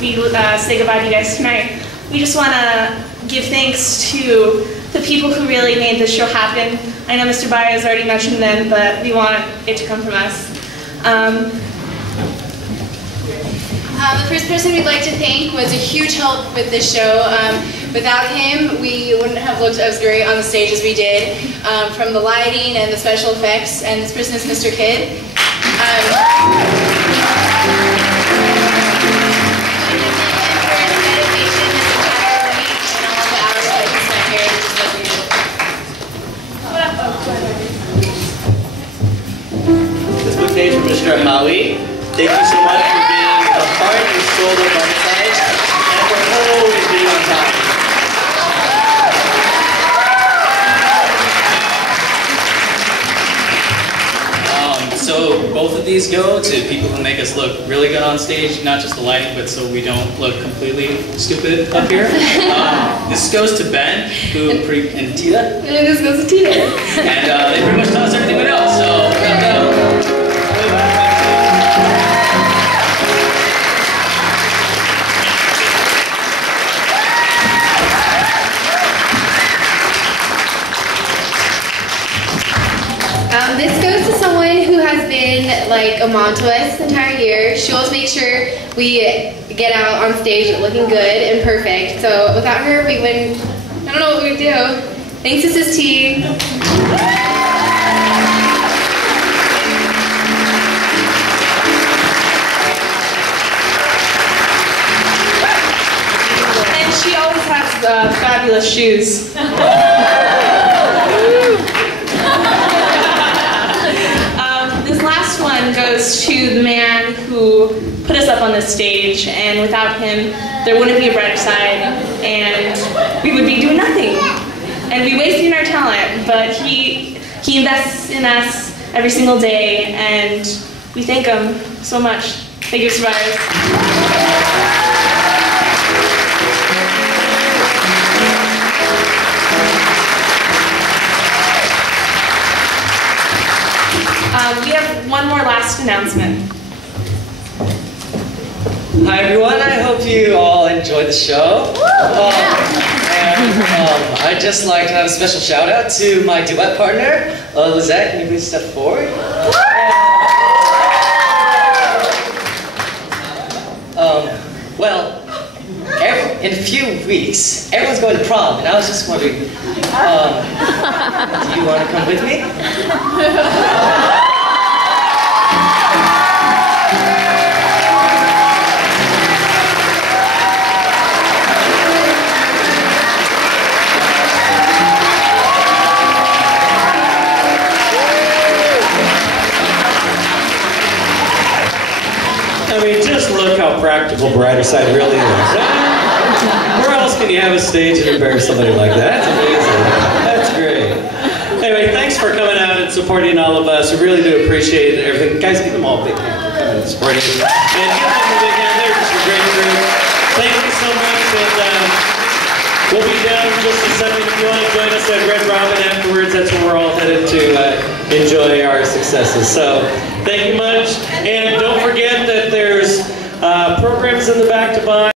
we say goodbye to you guys tonight, we just want to give thanks to the people who really made this show happen. I know Mr. Baez already mentioned them, but we want it to come from us. The first person we'd like to thank was a huge help with this show. Without him, we wouldn't have looked as great on the stage as we did, from the lighting and the special effects, and this person is Mr. Kidd. This book page from Mr. Howie. Thank you so much for being a part and soul of Brigther, and for always being on time. So both of these go to people who make us look really good on stage, not just the lighting, but so we don't look completely stupid up here. This goes to Ben, and Tita. And this goes to Tita. And they pretty much taught us everything we know, so this goes to someone who has been like a mom to us this entire year. She always makes sure we get out on stage looking good and perfect. So without her, we wouldn't, I don't know what we would do. Thanks, Mrs. T. And she always has fabulous shoes. Goes to the man who put us up on this stage, and without him there wouldn't be a brighter side and we would be doing nothing and be wasting our talent, but he invests in us every single day and we thank him so much. Thank you, survivors. We have one more last announcement. Hi everyone, I hope you all enjoyed the show. I'd just like to have a special shout out to my duet partner, Lizette. Can you please step forward? Well, in a few weeks, everyone's going to prom, and I was just wondering, do you want to come with me? I mean, just look how practical Brigther Side really is. Where else can you have a stage and embarrass somebody like that? That's amazing. That's great. Anyway, thanks for coming out and supporting all of us. We really do appreciate everything. Guys, give them all a big hand for coming and supporting. And give them a big hand. They're just a great group. Thank you so much. And we'll be down in just a second. If you want to join us at Red Robin afterwards, that's where we're all headed to enjoy our successes. So, thank you much. And don't forget that there's programs in the back to buy.